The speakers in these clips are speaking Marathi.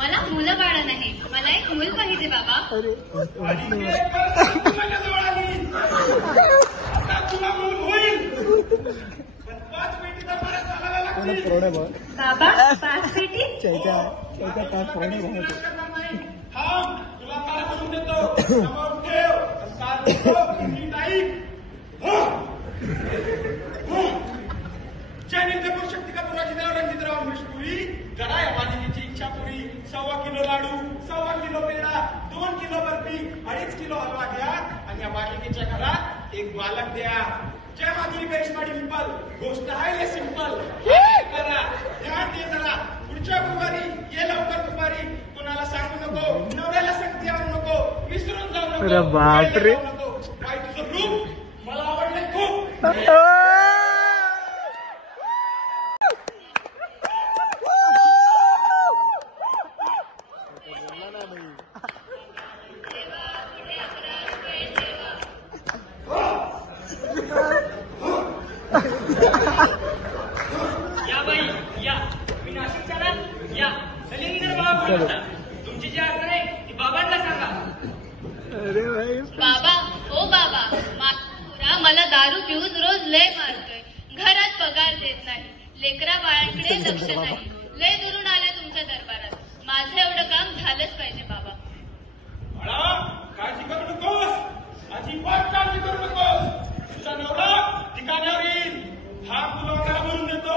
मला मुलं बाळ नाही, मला एक मूल पाहिजे बाबा. बाबा 5 पेटी शक्ती का पुरा जिल्हा रणजितराव मिष्पुरी जरा या मालिकेची इच्छा पुरी. 1.25 kilo laddoo, 1.25 kilo peda, 2 kilo barfi, 2.5 kilo halwa घ्या आणि या मालिकेच्या घरात एक बालक द्या. जय माधुरी करिश्मा डिंपल. गोष्ट आहे हे सिंपल. करा ध्यान दे जरा. पुढच्या गुरुवारी ये लवकर दुपारी. कोणाला सांगू नको, नवऱ्याला संगती आणू नको, विसरून जाऊ नको. बापरे काय तुझं रूप मला आवडले खूप. या बाई या, मी नाशिक चरण या. सलिंदर बाबा तुमची जी आजार आहे ती बाबांना सांगा. बाबा ओ बाबा, माझा मला दारू पिऊन रोज लय मारतोय. घरात पगार देत नाही, लेकरा बाळांकडे लक्ष नाही. लय दुरून आले तुमच्या दरबारात. माझं एवढं काम झालंच पाहिजे बाबा. बाळा काळजी करू नकोस, अजिबात काळजी करू नकोस. तुझा नवरा ठिकाणावर येईल. हा तुला काय भरून देतो.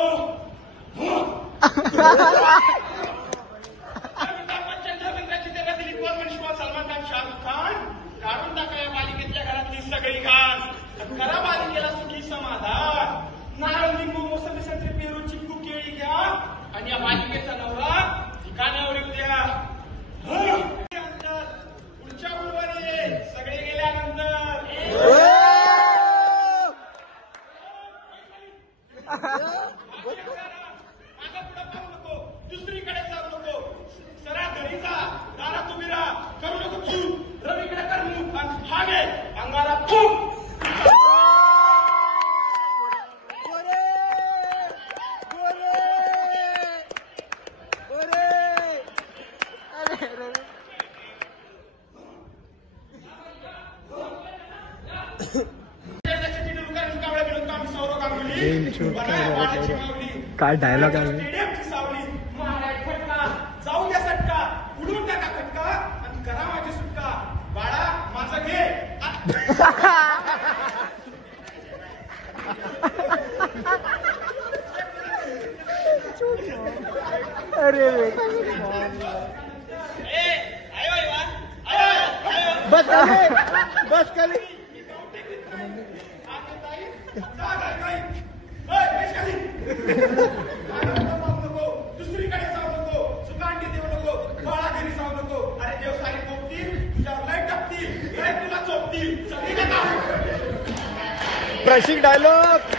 अमिताभ बच्चन धर्मेंद्रची त्याला दिली कोण सलमान खान, शाहरुख खान. काढून टाका या मालिकेतल्या घरातली सगळी घाण. करा मालिकेला सुखी समाधान. नारळ, लिंबू, मोसंबी, संत्री, पेरू, चिक्कू, केळी घ्या आणि या मालिकेचा नवरा ठिकाणावर येऊ द्या. पुढच्या गुरुवारी ये, सगळे गेल्यानंतर. दुसरीकडे जाऊ नको, सरा घरी जा. दारात उभी राहा, करू नको चूक. रवीकडे कर मुख आणि हा घे अंगाला फूक. काय डायलॉग आहे. जाऊ द्या सटका, उडून टाका खटका आणि करा माझी सुटका. बाळा माझं घे. अरे बस बस खाली. दुसरीकडे जाऊ नको, सुकांडी देऊ नको, बाळा घरी जाऊ नको. अरे देव सारी पोपतील, तुझ्यावर लय टपतील, लय तुला चोपतील. सगळी प्रशिक डायलॉग.